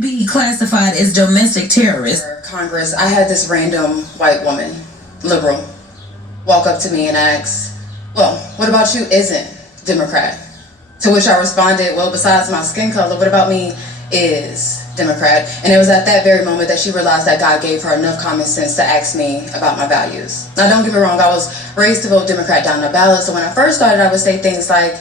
could be classified as domestic terrorists. Congress, I had this random white woman, liberal, walk up to me and ask, well, what about you isn't Democrat? To which I responded, well, besides my skin color, what about me is Democrat? And it was at that very moment that she realized that God gave her enough common sense to ask me about my values. Now, don't get me wrong, I was raised to vote Democrat down the ballot, so when I first started, I would say things like,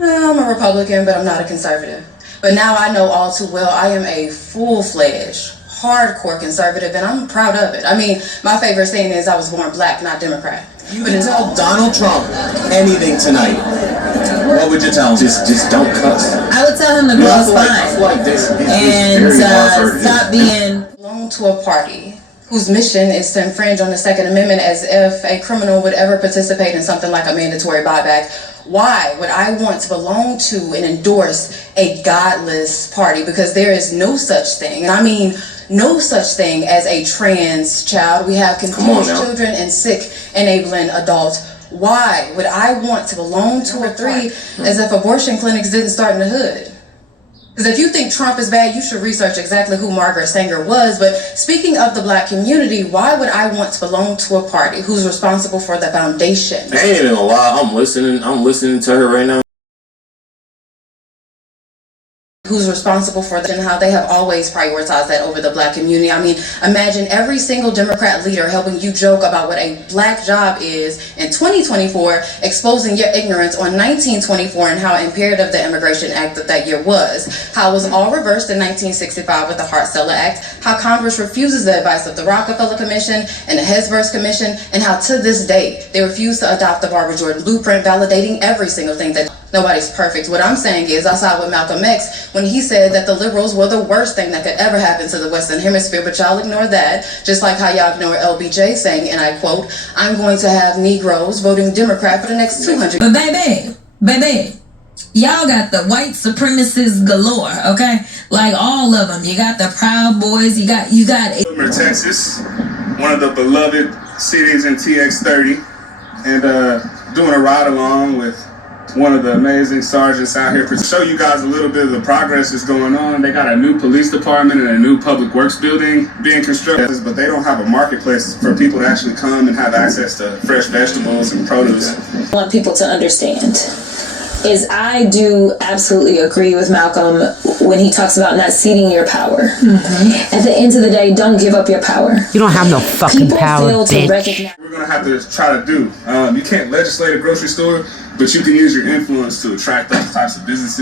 I'm a Republican, but I'm not a conservative. But now I know all too well I am a full-fledged, hardcore conservative, and I'm proud of it. I mean, my favorite saying is I was born black, not Democrat. You can tell Donald Trump anything tonight. What would you tell him? Just don't cuss. I would tell him to grow a spine and stop being belong to a party whose mission is to infringe on the Second Amendment as if a criminal would ever participate in something like a mandatory buyback. Why would I want to belong to and endorse a godless party? Because there is no such thing, and I mean no such thing as a trans child. We have confused children and sick enabling adults. Why would I want to belong to a three as if abortion clinics didn't start in the hood? Because if you think Trump is bad, you should research exactly who Margaret Sanger was. But speaking of the black community, why would I want to belong to a party who's responsible for the foundation? I ain't even gonna lie, I'm listening to her right now. Who's responsible for that and how they have always prioritized that over the black community. I mean, imagine every single Democrat leader helping you joke about what a black job is in 2024, exposing your ignorance on 1924 and how imperative the Immigration Act of that year was, how it was all reversed in 1965 with the Hart-Celler Act, how Congress refuses the advice of the Rockefeller Commission and the Hesburgh Commission, and how to this day they refuse to adopt the Barbara Jordan blueprint, validating every single thing that nobody's perfect. What I'm saying is I side with Malcolm X when he said that the liberals were the worst thing that could ever happen to the Western Hemisphere, but y'all ignore that, just like how y'all ignore LBJ saying, and I quote, I'm going to have Negroes voting Democrat for the next 200. But baby, y'all got the white supremacists galore, okay? Like all of them. You got the Proud Boys, you got Texas, one of the beloved cities in TX30, and doing a ride along with one of the amazing sergeants out here to show you guys a little bit of the progress that's going on. They got a new police department and a new public works building being constructed, but they don't have a marketplace for people to actually come and have access to fresh vegetables and produce. I want people to understand is I do absolutely agree with Malcolm when he talks about not ceding your power. Mm-hmm. At the end of the day, don't give up your power. You don't have no fucking power, bitch. We're going to have to try to do. You can't legislate a grocery store, but you can use your influence to attract those types of businesses.